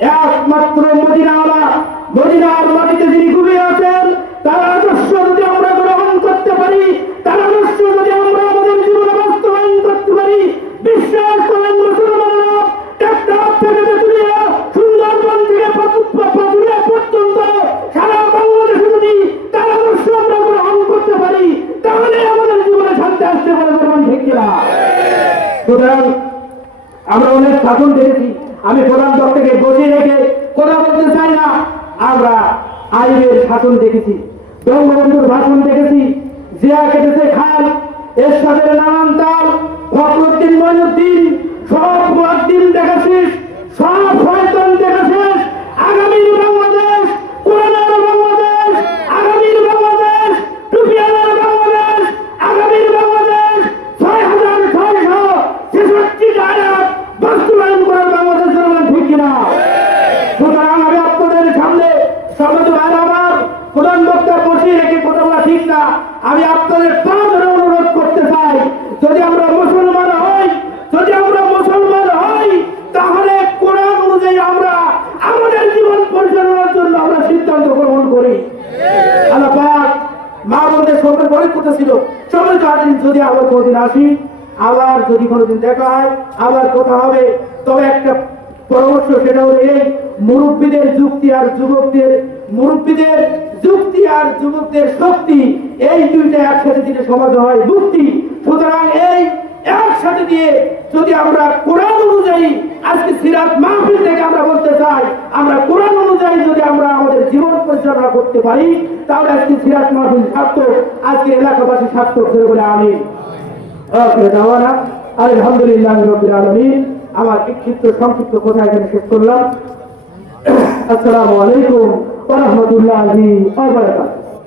একমাত্র মদিনাওয়ালা, মদিনার মাটিতে যিনি ঘুমিয়ে আছেন, তার আদর্শ যদি আমরা গ্রহণ করতে পারি, তার আদর্শ যদি আমরা আমাদের জীবনে বাস্তবায়ন করতে পারি, বিশ্বাস করেন সারা আমরা করতে পারি, তাহলে আমাদের জীবনে আসতে পারে আমরা অনেক শাসন দেখেছি। আমি প্রধান থেকে বসিয়ে রেখে কথা বলতে চাই না। আমরা আইনের শাসন দেখেছি, বঙ্গবন্ধুর ভাষণ দেখেছি, জিয়া কেটেছে খাল এর সাথে নানান তাল, ফখরুদ্দিন দিন সব মুয়াদ্দিন দেখেছিস সব শয়তান দেখেছিস আগামীর বাংলাদেশ কোরআনের বাংলাদেশ আগামীর বাংলাদেশ টুপিয়ালার বাংলাদেশ আগামীর বাংলাদেশ ছয় হাজার ছয়শো ছেষট্টি আয়াত বাস্তবায়ন করার বাংলাদেশ জনগণ ঠিক কিনা সুতরাং আমি আপনাদের সামনে সমাজ ভাই আমার প্রধান বক্তা বসিয়ে রেখে কথা বলা ঠিক না আমি আপনাদের পা ধরে অনুরোধ করতে চাই, যদি আমরা মুসলমান হই, যদি আমরা মুসলমান হই, তাহলে কোরআন অনুযায়ী আমরা আমাদের জীবন পরিচালনার জন্য আমরা সিদ্ধান্ত গ্রহণ করি। মা বোনদের সবের যদি আবার কোনদিন আসি, আবার যদি কোনোদিন দেখা হয়, আবার কথা হবে, তবে একটা পরামর্শ সেটা হলো এই, মুরব্বীদের যুক্তি আর যুবকদের, মুরব্বীদের আর যুবকদের শক্তি এই দুইটা একসাথে দিলে সমাজ হয় মুক্তি। সুতরাং এই একসাথে দিয়ে যদি আমরা কোরআন অনুযায়ী আজকে সিরাত মাহফিল থেকে আমরা বলতে চাই, আমরা কোরআন অনুযায়ী যদি আমরা আমাদের জীবন পরিচালনা করতে পারি, তাহলে আজকে সিরাত মাহফিল সার্থক, আজকে এলাকাবাসী সার্থক করে বলে আমি। আলহামদুলিল্লাহ রবিল আলমিন। আমার বিক্ষিপ্ত সংক্ষিপ্ত কথা এখানে শেষ করলাম। আসসালামু আলাইকুম। ওয়া রাহমাতুল্লাহি ওয়া বারাকাতুহু